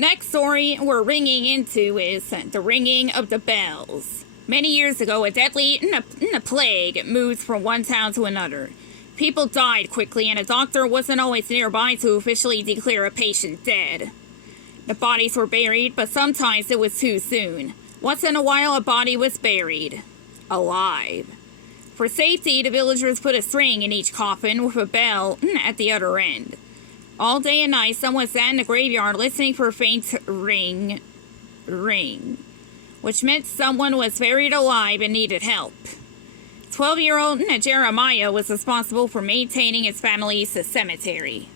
Next story we're ringing into is the ringing of the bells. Many years ago, a deadly plague moved from one town to another. People died quickly, and a doctor wasn't always nearby to officially declare a patient dead. The bodies were buried, but sometimes it was too soon. Once in a while, a body was buried alive. For safety, the villagers put a string in each coffin with a bell at the other end. All day and night, someone sat in the graveyard listening for a faint ring, which meant someone was buried alive and needed help. 12-year-old Jeremiah was responsible for maintaining his family's cemetery.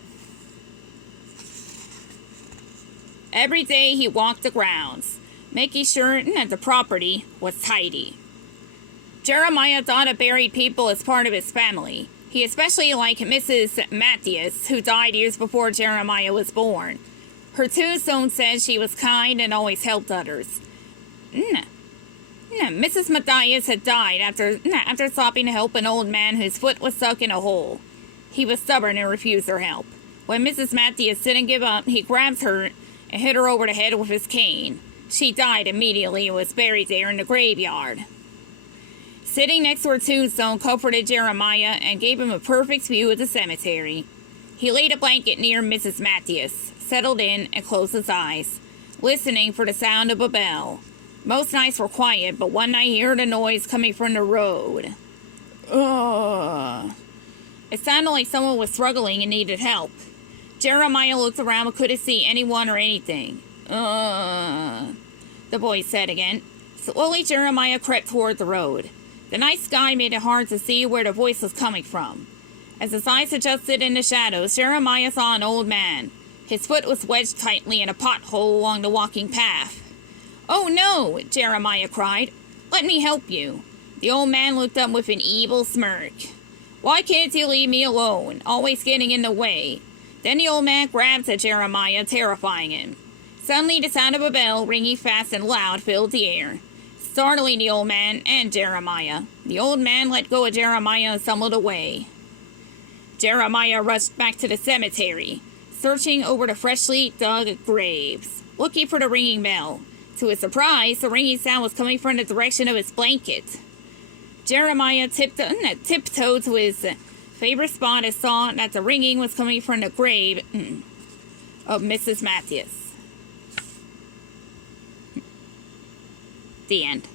Every day he walked the grounds, making sure that the property was tidy. Jeremiah thought of buried people as part of his family. He especially liked Mrs. Matthias, who died years before Jeremiah was born. Her tombstone says she was kind and always helped others. Mrs. Matthias had died after stopping to help an old man whose foot was stuck in a hole. He was stubborn and refused her help. When Mrs. Matthias didn't give up, he grabbed her and hit her over the head with his cane. She died immediately and was buried there in the graveyard. Sitting next to her tombstone comforted Jeremiah and gave him a perfect view of the cemetery. He laid a blanket near Mrs. Matthias, settled in, and closed his eyes, listening for the sound of a bell. Most nights were quiet, but one night he heard a noise coming from the road. Ugh. It sounded like someone was struggling and needed help. Jeremiah looked around but couldn't see anyone or anything. Ugh, the boy said again. Slowly, Jeremiah crept toward the road. The night sky made it hard to see where the voice was coming from. As his eyes adjusted in the shadows, Jeremiah saw an old man. His foot was wedged tightly in a pothole along the walking path. "Oh no!" Jeremiah cried. "Let me help you." The old man looked up with an evil smirk. "Why can't you leave me alone? Always getting in the way." Then the old man grabbed at Jeremiah, terrifying him. Suddenly, the sound of a bell, ringing fast and loud, filled the air, startling the old man and Jeremiah. The old man let go of Jeremiah and stumbled away. Jeremiah rushed back to the cemetery, searching over the freshly dug graves, looking for the ringing bell. To his surprise, the ringing sound was coming from the direction of his blanket. Jeremiah tiptoed to his favorite spot and saw that the ringing was coming from the grave of Mrs. Matthias. The end.